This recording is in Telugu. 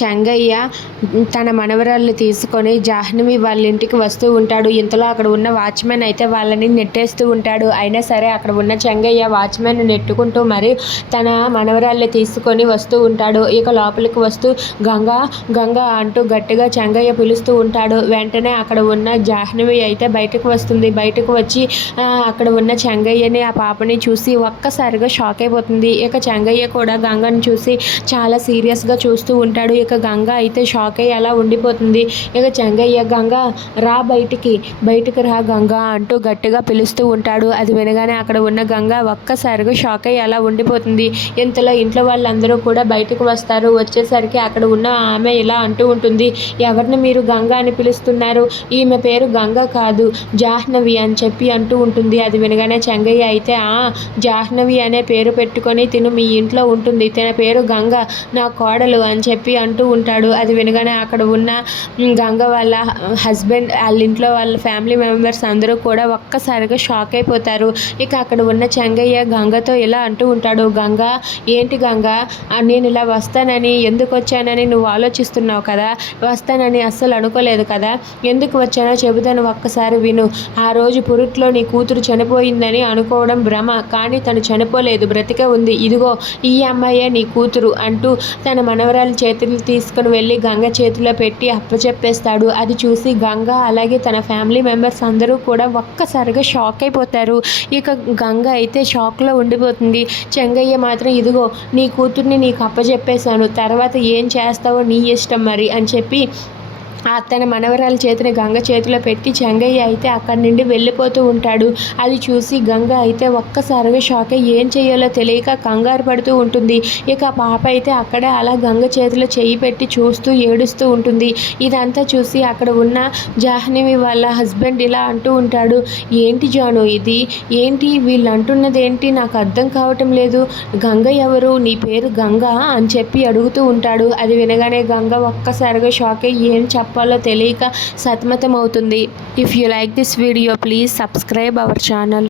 చెంగయ్య తన మనవరాళ్ళు తీసుకొని జాహ్నవి వాళ్ళ ఇంటికి వస్తూ ఉంటాడు. ఇంతలో అక్కడ ఉన్న వాచ్మెన్ అయితే వాళ్ళని నెట్టేస్తూ ఉంటాడు. అయినా సరే అక్కడ ఉన్న చెంగయ్య వాచ్మెన్ నెట్టుకుంటూ మరి తన మనవరాళ్ళు తీసుకొని వస్తూ ఉంటాడు. ఇక లోపలికి వస్తూ గంగా గంగా అంటూ గట్టిగా చెంగయ్య పిలుస్తూ ఉంటాడు. వెంటనే అక్కడ ఉన్న జాహ్నవి అయితే బయటకు వస్తుంది. బయటకు వచ్చి అక్కడ ఉన్న చెంగయ్యని ఆ పాపని చూసి ఒక్కసారిగా షాక్ అయిపోతుంది. ఇక చెంగయ్య కూడా గంగని చూసి చాలా సీరియస్గా చూస్తూ ఉంటాడు. ఇక ఇక గంగ అయితే షాక్ అయ్యి అలా ఉండిపోతుంది. ఇక చెంగయ్య గంగ రా బయటికి బయటికి రా గంగ అంటూ గట్టిగా పిలుస్తూ ఉంటాడు. అది వినగానే అక్కడ ఉన్న గంగ ఒక్కసారిగా షాక్ అయ్యి అలా ఉండిపోతుంది. ఇంతలో ఇంట్లో వాళ్ళందరూ కూడా బయటకు వస్తారు. వచ్చేసరికి అక్కడ ఉన్న ఆమె ఇలా అంటూ ఉంటుంది. ఎవరిని మీరు గంగ అని పిలుస్తున్నారు? ఈమె పేరు గంగ కాదు జాహ్నవి అని చెప్పి అంటూ ఉంటుంది. అది వినగానే చెంగయ్య అయితే ఆ జాహ్నవి అనే పేరు పెట్టుకొని తిను మీ ఇంట్లో ఉంటుంది. తన పేరు గంగ నా కోడలు అని చెప్పి అంటూ ఉంటాడు. అది వినగానే అక్కడ ఉన్న గంగ వాళ్ళ హస్బెండ్ వాళ్ళ ఇంట్లో వాళ్ళ ఫ్యామిలీ మెంబర్స్ అందరూ కూడా ఒక్కసారిగా షాక్ అయిపోతారు. ఇక అక్కడ ఉన్న చెంగయ్య గంగతో ఇలా అంటూ ఉంటాడు. గంగ ఏంటి గంగ? నేను ఇలా వస్తానని ఎందుకు వచ్చానని నువ్వు ఆలోచిస్తున్నావు కదా? వస్తానని అస్సలు అనుకోలేదు కదా? ఎందుకు వచ్చానో చెబుతాను ఒక్కసారి విను. ఆ రోజు పురుట్లో నీ కూతురు చనిపోయిందని అనుకోవడం భ్రమ. కానీ తను చనిపోలేదు. బ్రతికే ఉంది. ఇదిగో ఈ అమ్మాయే నీ కూతురు అంటూ తన మనవరాలి చేతులు తీసుకుని వెళ్ళి గంగ చేతిలో పెట్టి అప్పచెప్పేస్తాడు. అది చూసి గంగ అలాగే తన ఫ్యామిలీ మెంబర్స్ అందరూ కూడా ఒక్కసారిగా షాక్ అయిపోతారు. ఇక గంగ అయితే షాక్లో ఉండిపోతుంది. చెంగయ్య మాత్రం ఇదిగో నీ కూతుర్ని నీకు అప్పచెప్పేశాను. తర్వాత ఏం చేస్తావో నీ ఇష్టం మరి అని చెప్పి తన మనవరాల చేతిని గంగ చేతిలో పెట్టి చెంగయ్య అయితే అక్కడి నుండి వెళ్ళిపోతూ ఉంటాడు. అది చూసి గంగ అయితే ఒక్కసారిగా షాక్ అయ్యి ఏం చేయాలో తెలియక కంగారు పడుతూ ఉంటుంది. ఇక ఆ పాప అయితే అక్కడే అలా గంగ చేతిలో చేయి పెట్టి చూస్తూ ఏడుస్తూ ఉంటుంది. ఇదంతా చూసి అక్కడ ఉన్న జాహ్నవి వాళ్ళ హస్బెండ్ ఇలా అంటూ ఉంటాడు. ఏంటి జాను ఇది? ఏంటి వీళ్ళు అంటున్నది ఏంటి నాకు అర్థం కావటం లేదు. గంగ ఎవరు? నీ పేరు గంగ? అని చెప్పి అడుగుతూ ఉంటాడు. అది వినగానే గంగ ఒక్కసారిగా షాక్ అయ్యి ఏం చెప్పాలో తెలియక సతమతం అవుతుంది if you like this video please subscribe our channel